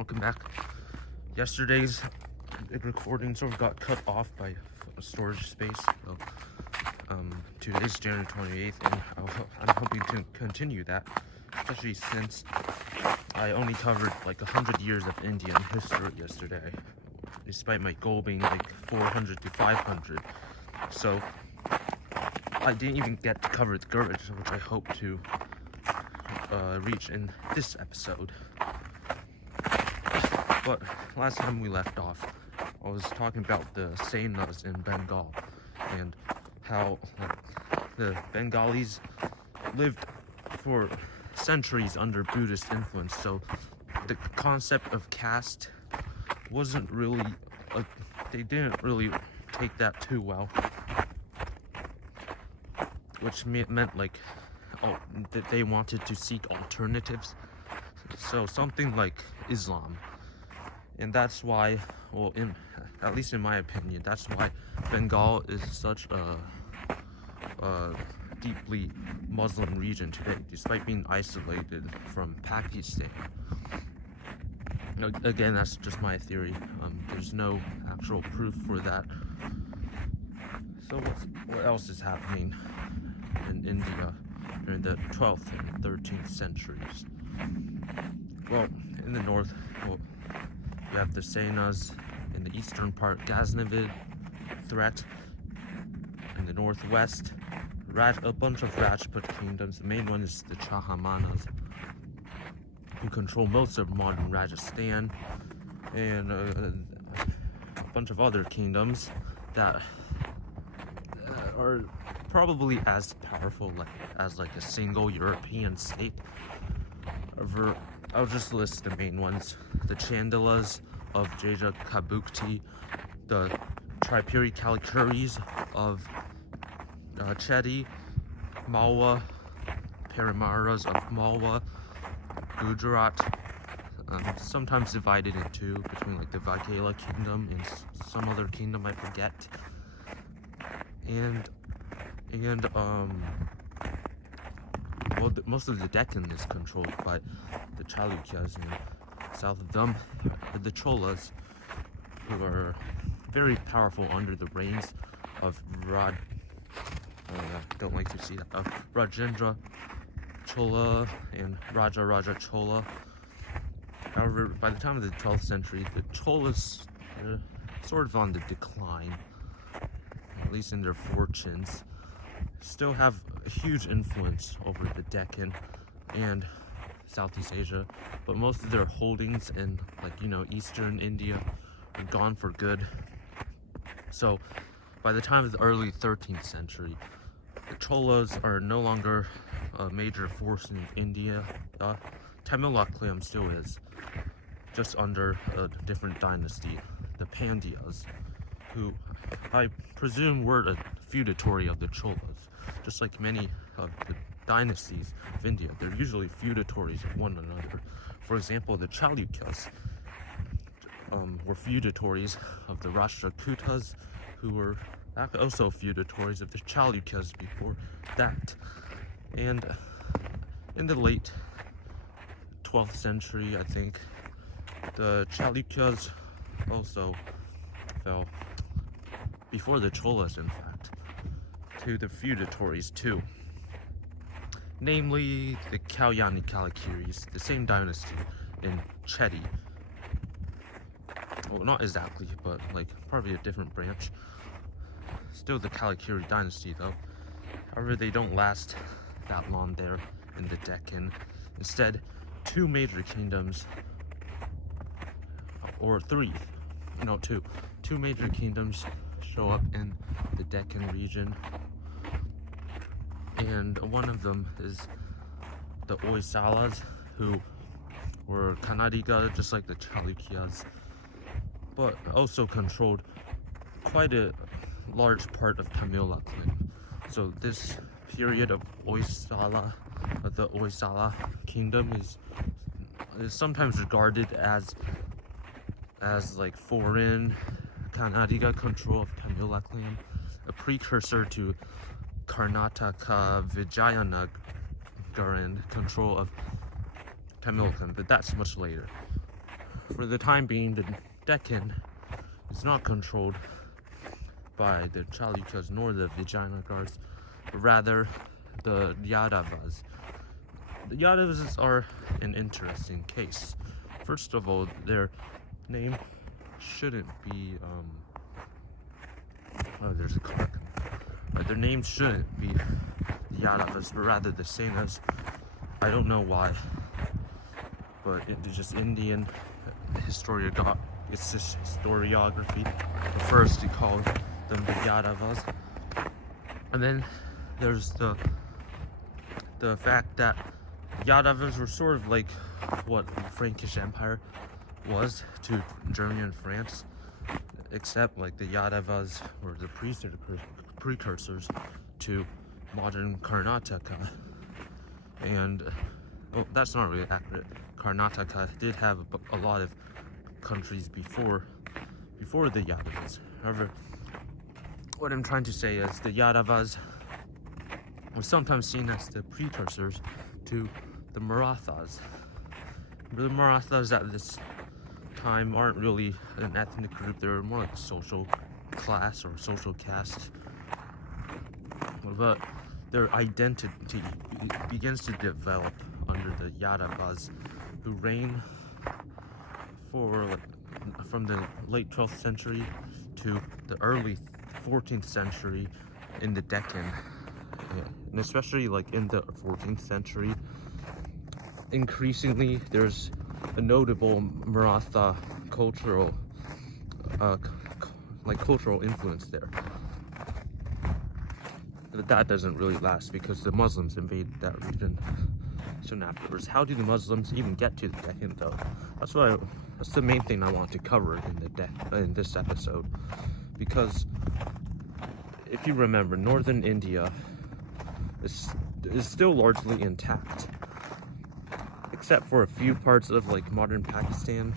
Welcome back. Yesterday's recording sort of got cut off by storage space, so today's January 28th, and I'm hoping to continue that, especially since I only covered like 100 years of Indian history yesterday, despite my goal being like 400 to 500. So I didn't even get to cover the Gurj, which I hope to reach in this episode. But last time we left off, I was talking about the Senas in Bengal and how the Bengalis lived for centuries under Buddhist influence, so the concept of caste wasn't really, they didn't really take that too well, which meant like, that they wanted to seek alternatives, so something like Islam. And that's why, well, at least in my opinion, that's why Bengal is such a deeply Muslim region today, despite being isolated from Pakistan. Again, that's just my theory. There's no actual proof for that. So what else is happening in India during the 12th and 13th centuries? Well, in the north, you have the Senas. In the eastern part, Ghaznavid threat. In the northwest, a bunch of Rajput kingdoms. The main one is the Chahamanas, who control most of modern Rajasthan, and a bunch of other kingdoms that are probably as powerful as a single European state. I'll just list the main ones: the Chandalas of Jaja Kabukti, the Tripuri Kalakuris of Chedi, Malwa, Paramaras of Malwa, Gujarat, sometimes divided in two between like the Vaikala kingdom and some other kingdom I forget, and most of the Deccan is controlled by the Chalukyas, and south of them, the Cholas, who are very powerful under the reigns of don't like to see that, Rajendra Chola and Raja Chola. However, by the time of the 12th century, the Cholas are sort of on the decline, at least in their fortunes. Still have a huge influence over the Deccan and Southeast Asia, but most of their holdings in eastern India are gone for good. So by the time of the early 13th century, the Cholas are no longer a major force in India. Tamilakam still is, just under a different dynasty, the Pandyas, who I presume were a feudatory of the Cholas. Just like many of the dynasties of India, they're usually feudatories of one another. For example, the Chalukyas were feudatories of the Rashtrakutas, who were also feudatories of the Chalukyas before that. And in the late 12th century, I think, the Chalukyas also fell, before the Cholas in fact, to the feudatories too, namely the Kalyani Kalakiris, the same dynasty in Chedi. Well, not exactly, but probably a different branch. Still the Kalakiri dynasty though. However, they don't last that long there in the Deccan. Instead, two major kingdoms, or two major kingdoms show up in the Deccan region, and one of them is the Hoysalas, who were Kannadiga just like the Chalukyas, but also controlled quite a large part of Tamilakam. So this period of the Hoysala kingdom is sometimes regarded as foreign Kannadiga control of Tamilakam, a precursor to Karnataka Vijayanagaran control of Tamilakam, but that's much later. for the time being, the Deccan is not controlled by the Chalukyas nor the Vijayanagars, but rather the Yadavas. The Yadavas are an interesting case. First of all, their name shouldn't be there's a clock. Their name shouldn't be the Yadavas, but rather the same as, I don't know why, but it's just Indian historiography prefers to call them the Yadavas. And then there's the fact that Yadavas were sort of like what the Frankish Empire was to Germany and France, except like the Yadavas were the precursors to modern Karnataka. And well, that's not really accurate. Karnataka did have a lot of countries before the Yadavas. However, what I'm trying to say is the Yadavas were sometimes seen as the precursors to the Marathas. The Marathas at this time aren't really an ethnic group, they're more like a social class or social caste. But their identity begins to develop under the Yadavas, who reign from the late 12th century to the early 14th century in the Deccan. And especially like in the 14th century, increasingly there's a notable Maratha cultural influence there. But that doesn't really last because the Muslims invaded that region soon afterwards. How do the Muslims even get to the Deccan though? That's the main thing I want to cover in this episode, because if you remember, northern India is still largely intact, except for a few parts of like modern Pakistan,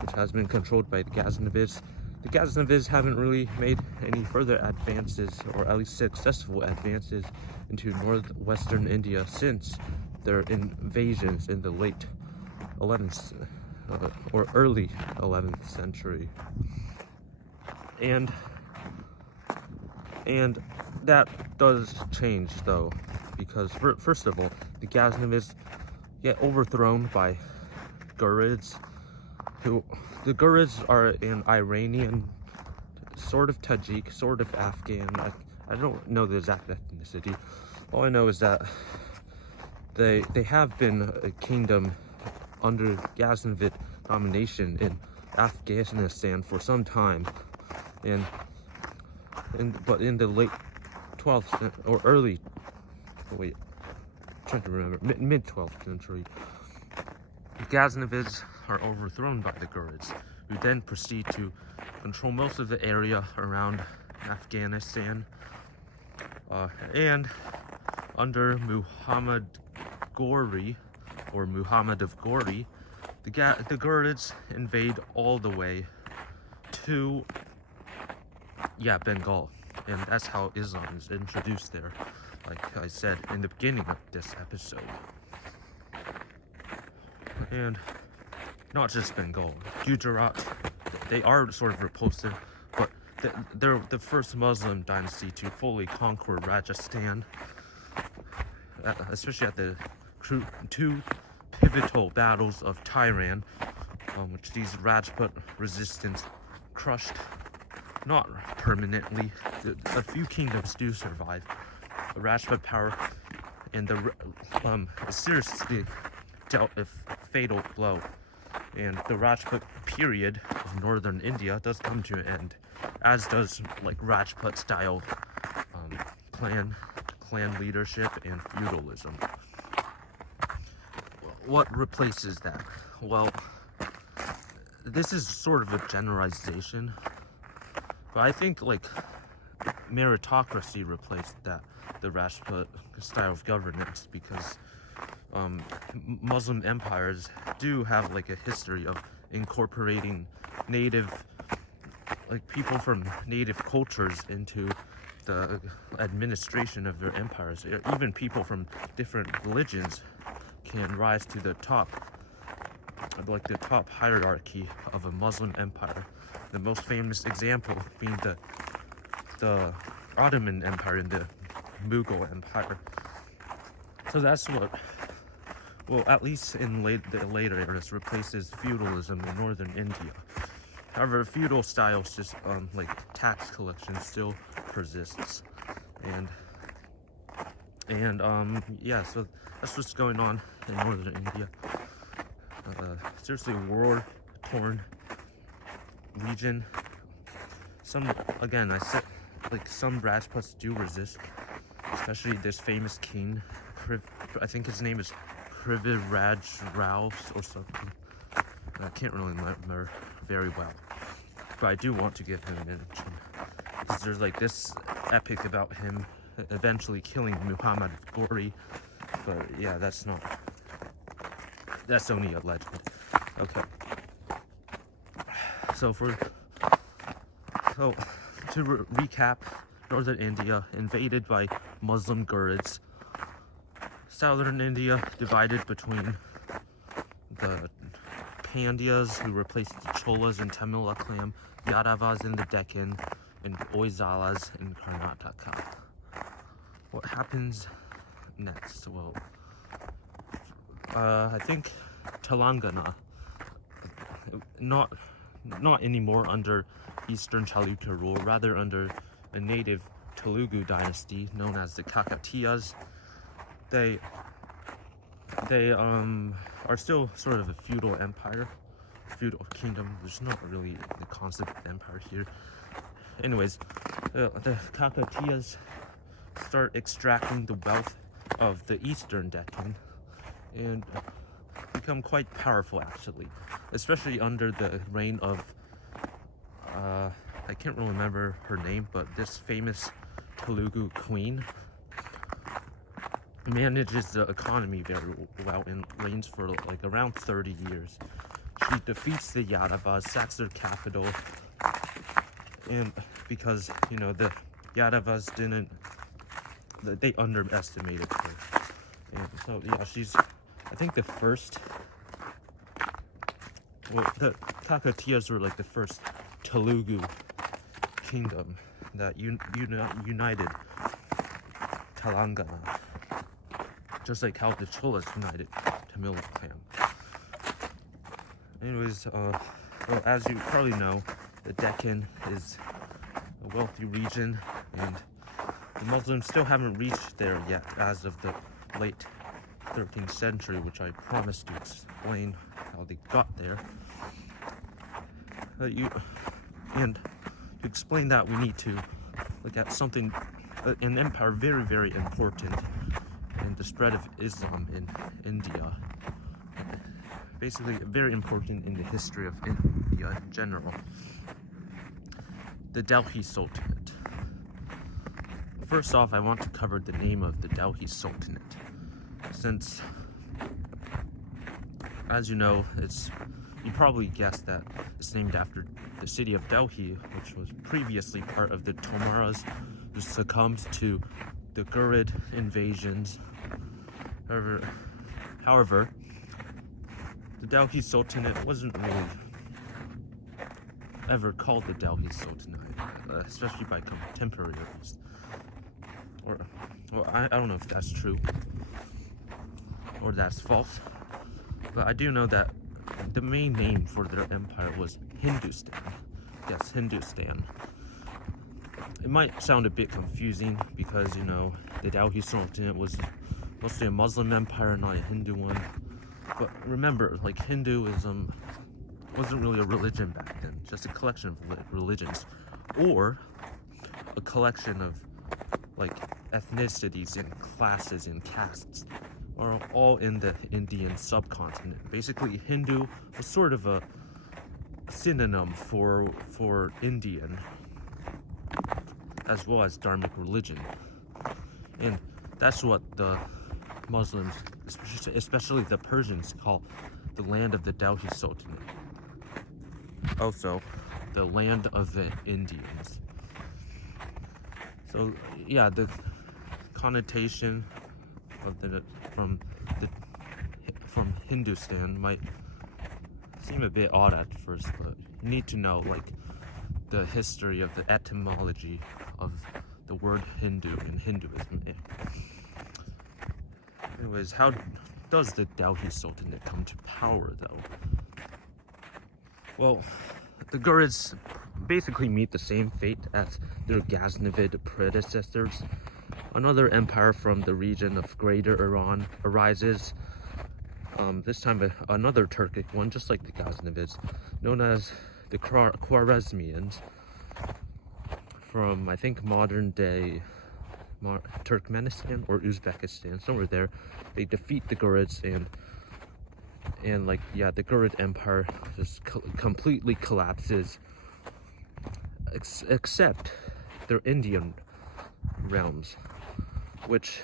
which has been controlled by the Ghaznavids. The Ghaznavids haven't really made any further advances, or at least successful advances, into northwestern India since their invasions in the late 11th or early 11th century. And that does change though, because first of all, the Ghaznavids get overthrown by Ghurids. The Ghurids are an Iranian, sort of Tajik, sort of Afghan. I don't know the exact ethnicity. All I know is that they have been a kingdom under Ghaznavid domination in Afghanistan for some time, but in the late 12th or early, I'm trying to remember, mid 12th century, the Ghaznavids are overthrown by the Ghurids, who then proceed to control most of the area around Afghanistan. And under Muhammad Ghori, or Muhammad of Ghori, the Ghurids invade all the way to Bengal, and that's how Islam is introduced there, like I said in the beginning of this episode. And not just Bengal, Gujarat, they are sort of repulsive, but they're the first Muslim dynasty to fully conquer Rajasthan, especially at the two pivotal battles of Tehran, which these Rajput resistance crushed, not permanently. A few kingdoms do survive. The Rajput power and the seriously dealt a fatal blow, and the Rajput period of northern India does come to an end, as does like Rajput style clan leadership and feudalism. What replaces that? Well, this is sort of a generalization, but I think like meritocracy replaced the Rajput style of governance, because Muslim empires do have like a history of incorporating people from native cultures into the administration of their empires. Even people from different religions can rise to the top like the top hierarchy of a Muslim empire. The most famous example being the Ottoman Empire and the Mughal Empire. So that's what, well, at least in the later eras, replaces feudalism in northern India. However, feudal style, just like tax collection, still persists, and yeah. So that's what's going on in northern India. Seriously, war-torn region. Again, I said, like, some Rajputs do resist, especially this famous king. I think his name is Prithviraj Rao or something. I can't really remember very well, but I do want to give him a mention, because there's like this epic about him eventually killing Muhammad Ghori. But yeah, that's only a legend. Okay. So to recap, northern India invaded by Muslim Ghurids. Southern India divided between the Pandyas, who replaced the Cholas in Tamilakam, Yadavas in the Deccan, and Oizalas in Karnataka. What happens next? Well, I think Telangana, not anymore under Eastern Chalukya rule, rather under a native Telugu dynasty known as the Kakatiyas. They are still sort of a feudal empire, feudal kingdom. There's not really the concept of empire here. Anyways, the Kakatiyas start extracting the wealth of the Eastern Deccan and become quite powerful, actually, especially under the reign of I can't really remember her name, but this famous Telugu queen manages the economy very well and reigns for like around 30 years. She defeats the Yadavas, sacks their capital, and because, you know, the Yadavas they underestimated her. And so yeah, she's, I think, the first, well, the Kakatiyas were like the first Telugu kingdom that united Telangana, just like how the Cholas united Tamilakam. Anyways, well, as you probably know, the Deccan is a wealthy region, and the Muslims still haven't reached there yet as of the late 13th century, which I promised to explain how they got there. And to explain that, we need to look at something, an empire very, very important in the spread of Islam in India. Basically, very important in the history of India in general. The Delhi Sultanate. First off, I want to cover the name of the Delhi Sultanate, since, as you know, you probably guessed that it's named after the city of Delhi, which was previously part of the Tomaras, who succumbed to the Ghurid invasions. However, the Delhi Sultanate wasn't really ever called the Delhi Sultanate, especially by contemporaries. Well, I don't know if that's true or that's false, but I do know that the main name for their empire was Hindustan. Yes, Hindustan. It might sound a bit confusing because, you know, the Delhi Sultanate was mostly a Muslim empire, not a Hindu one. But remember, like, Hinduism wasn't really a religion back then, just a collection of religions, or a collection of, like, ethnicities and classes and castes, are all in the Indian subcontinent. Basically, Hindu was sort of a synonym for Indian, as well as Dharmic religion. And that's what the Muslims, especially the Persians, call the land of the Delhi Sultanate. Also, the land of the Indians. So yeah, the connotation of from Hindustan might seem a bit odd at first, but you need to know like the history of the etymology of the word Hindu in Hinduism. Anyways, how does the Delhi Sultanate come to power, though? Well, the Ghurids basically meet the same fate as their Ghaznavid predecessors. Another empire from the region of Greater Iran arises. This time another Turkic one, just like the Ghaznavids, known as the Khwarezmians, from I think modern day Turkmenistan or Uzbekistan, somewhere there. They defeat the Ghurids, and like, yeah, the Ghurid empire just completely collapses, except their Indian realms, which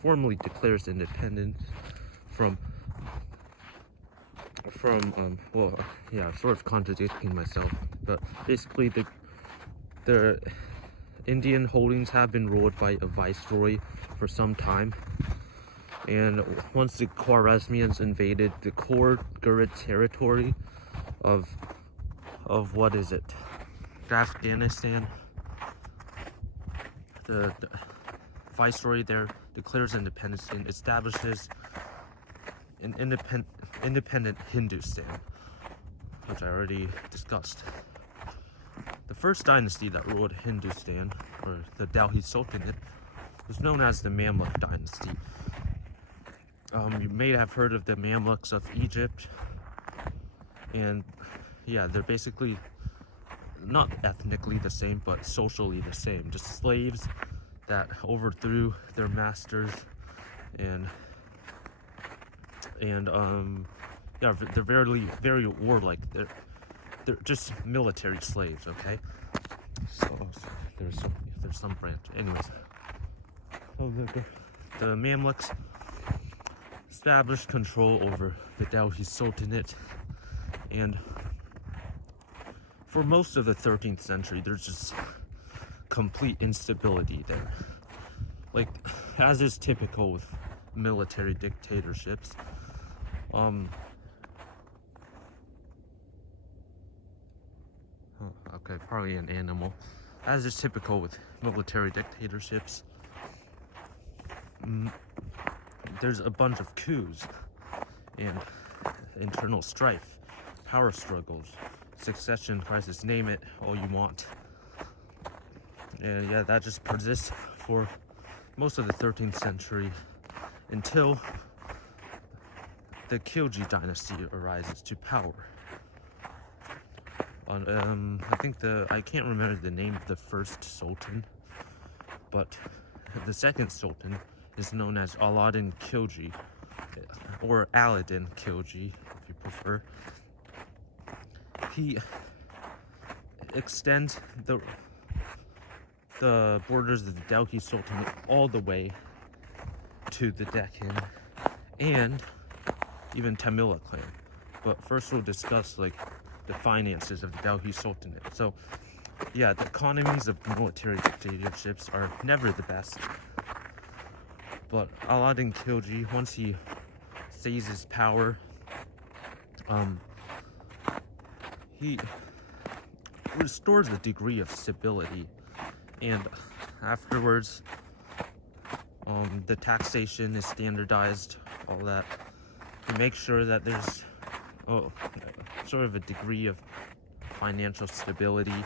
formally declares independence from well, yeah, sort of contradicting myself, but basically the Indian holdings have been ruled by a viceroy for some time, and once the Khwarezmians invaded the core Ghurid territory of what is it, Afghanistan, the viceroy there declares independence and establishes an independent Hindustan, which I already discussed. The first dynasty that ruled Hindustan, or the Delhi Sultanate, was known as the Mamluk dynasty. You may have heard of the Mamluks of Egypt, and yeah, they're basically not ethnically the same, but socially the same. Just slaves that overthrew their masters, and yeah, they're very warlike. They're just military slaves, okay? So there's some branch. Anyways, so the Mamluks established control over the Delhi Sultanate, and for most of the 13th century, there's just complete instability there. Like, as is typical with military dictatorships, okay, probably an animal. As is typical with military dictatorships, there's a bunch of coups and internal strife, power struggles, succession crisis, name it all you want. And yeah, that just persists for most of the 13th century until the Khilji dynasty arises to power. I think I can't remember the name of the first sultan, but the second sultan is known as Alauddin Khilji, or Aladdin Khilji, if you prefer. He extends the borders of the Delhi Sultanate all the way to the Deccan and even Tamilakland. But first we'll discuss like the finances of the Delhi Sultanate. So yeah, the economies of military dictatorships are never the best. But Alauddin Khilji, once he seizes power, he restores a degree of stability, and afterwards, the taxation is standardized, all that, to make sure that there's sort of a degree of financial stability